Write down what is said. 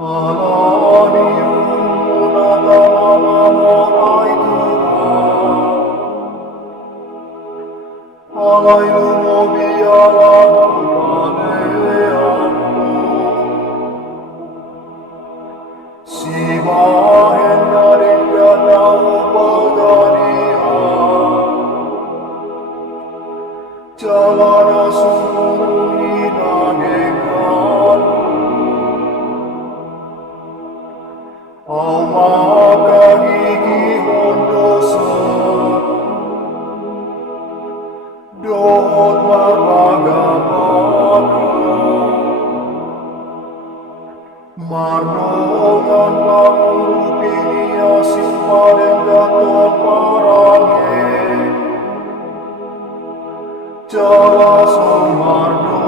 하나님 문하다마마모 아이드라 하나님 Jalana sumurina negan Almaka gigi hondosa Dohot marmaga maga Marnongan pangurupinia simpaden gaton marange Jala samardo